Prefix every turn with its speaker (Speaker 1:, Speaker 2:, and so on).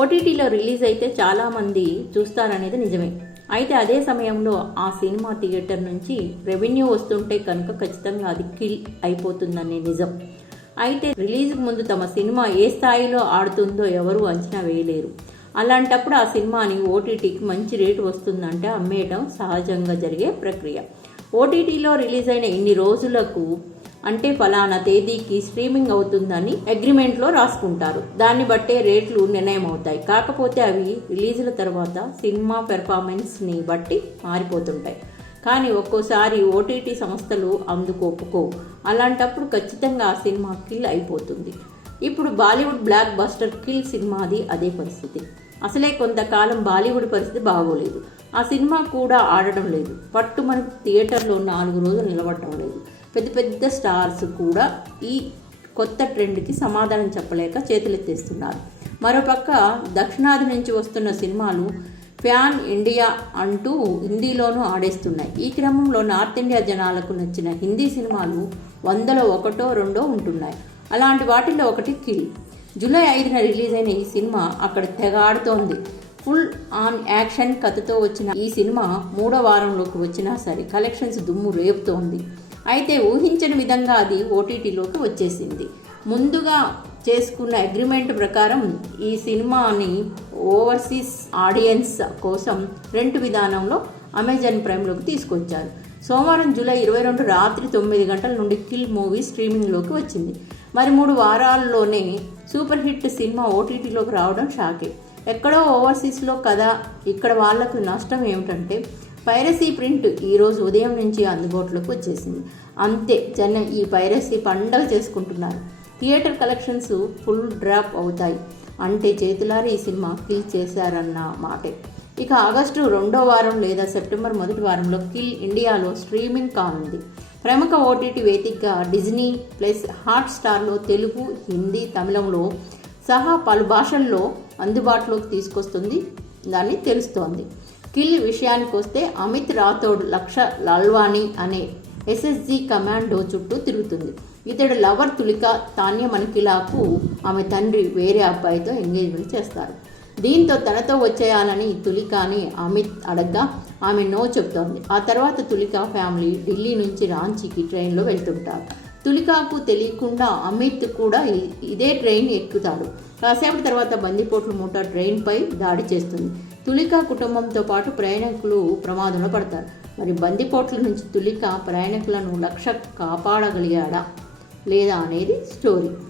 Speaker 1: ఓటీటీలో రిలీజ్ అయితే చాలామంది చూస్తారనేది నిజమే. అయితే అదే సమయంలో ఆ సినిమా థియేటర్ నుంచి రెవెన్యూ వస్తుంటే కనుక ఖచ్చితంగా అది కిల్ అయిపోతుందనే నిజం. అయితే రిలీజ్కి ముందు తమ సినిమా ఏ స్థాయిలో ఆడుతుందో ఎవరు అంచనా వేయలేరు. అలాంటప్పుడు ఆ సినిమాని ఓటీటీకి మంచి రేటు వస్తుందంటే అమ్మేయటం సహజంగా జరిగే ప్రక్రియ. ఓటీటీలో రిలీజ్ అయిన ఇన్ని రోజులకు అంటే ఫలానా తేదీకి స్ట్రీమింగ్ అవుతుందని అగ్రిమెంట్లో రాసుకుంటారు. దాన్ని బట్టే రేట్లు నిర్ణయం అవుతాయి కాకపోతే అవి రిలీజుల తర్వాత సినిమా పెర్ఫార్మెన్స్ని బట్టి మారిపోతుంటాయి. కానీ ఒక్కోసారి ఓటీటీ సంస్థలు అందుకు ఒప్పుకోవు అలాంటప్పుడు ఖచ్చితంగా ఆ సినిమా కిల్ అయిపోతుంది. ఇప్పుడు బాలీవుడ్ బ్లాక్ బస్టర్ కిల్ సినిమాది అదే పరిస్థితి. అసలే కొంతకాలం బాలీవుడ్ పరిస్థితి బాగోలేదు. ఆ సినిమా కూడా ఆడడం లేదు. పట్టు మనకు థియేటర్లో నాలుగు రోజులు నిలబడటం లేదు. పెద్ద పెద్ద స్టార్స్ కూడా ఈ కొత్త ట్రెండ్కి సమాధానం చెప్పలేక చేతులెత్తేస్తున్నారు. మరోపక్క దక్షిణాది నుంచి వస్తున్న సినిమాలు ఫ్యాన్ ఇండియా అంటూ హిందీలోనూ ఆడేస్తున్నాయి. ఈ క్రమంలో నార్త్ ఇండియా జనాలకు నచ్చిన హిందీ సినిమాలు వందలో ఒకటో రెండో ఉంటున్నాయి. అలాంటి వాటిల్లో ఒకటి కిల్. జూలై ఐదున రిలీజ్ అయిన ఈ సినిమా అక్కడ తెగ ఆడుతోంది ఫుల్ ఆన్ యాక్షన్ కథతో వచ్చిన ఈ సినిమా మూడో వారంలోకి వచ్చినా సరే కలెక్షన్స్ దుమ్ము రేపుతోంది. అయితే ఊహించని విధంగా అది ఓటీటీలోకి వచ్చేసింది. ముందుగా చేసుకున్న అగ్రిమెంట్ ప్రకారం ఈ సినిమాని ఓవర్సీస్ ఆడియన్స్ కోసం రెంట్ విధానంలో అమెజాన్ ప్రైమ్లోకి తీసుకొచ్చారు. సోమవారం జూలై ఇరవై రెండు రాత్రి తొమ్మిది గంటల నుండి కిల్ మూవీ స్ట్రీమింగ్లోకి వచ్చింది. మరి మూడు వారాల్లోనే సూపర్ హిట్ సినిమా ఓటీటీలోకి రావడం షాకే. ఎక్కడో ఓవర్సీస్లో కదా ఇక్కడ వాళ్ళకు నష్టం ఏమిటంటే పైరసీ ప్రింట్ ఈరోజు ఉదయం నుంచి అందుబాటులోకి వచ్చేసింది. అంతే జనం ఈ పైరసీ పండగ చేసుకుంటున్నారు. థియేటర్ కలెక్షన్స్ ఫుల్ డ్రాప్ అవుతాయి. అంటే చేతులారి ఈ సినిమా కిల్ చేశారన్న మాటే. ఇక ఆగస్టు రెండో వారం లేదా సెప్టెంబర్ మొదటి వారంలో కిల్ ఇండియాలో స్ట్రీమింగ్ కానుంది. ప్రముఖ ఓటీటీ వేదికగా డిజ్నీ ప్లస్ హాట్ స్టార్లో తెలుగు హిందీ తమిళంలో సహా పలు భాషల్లో అందుబాటులోకి తీసుకొస్తుంది. దాన్ని తెలుస్తోంది. కిల్ విషయానికి వస్తే అమిత్ రాథోడ్ లక్ష లాల్వాణి అనే ఎస్ఎస్జి కమాండో చుట్టూ తిరుగుతుంది. ఇతడు లవర్ తులిక తాన్య మణికిలాకు ఆమె తండ్రి వేరే అబ్బాయితో ఎంగేజ్మెంట్ చేస్తారు. దీంతో తనతో వచ్చేయాలని తులికాని అమిత్ అడగ్గా ఆమె నో చెప్తోంది. ఆ తర్వాత తులిక ఫ్యామిలీ ఢిల్లీ నుంచి రాంచీకి ట్రైన్లో వెళ్తుంటారు. తులికాకు తెలియకుండా అమిత్ కూడా ఇదే ట్రైన్ ఎక్కుతాడు. కాసేపటి తర్వాత బందిపోట్ల మూట ట్రైన్పై దాడి చేస్తుంది. తులిక కుటుంబంతో పాటు ప్రయాణికులు ప్రమాదంలో పడతారు. మరి బందిపోట్ల నుంచి తులిక ప్రయాణికులను లక్ష కాపాడగలిగాడా లేదా అనేది స్టోరీ.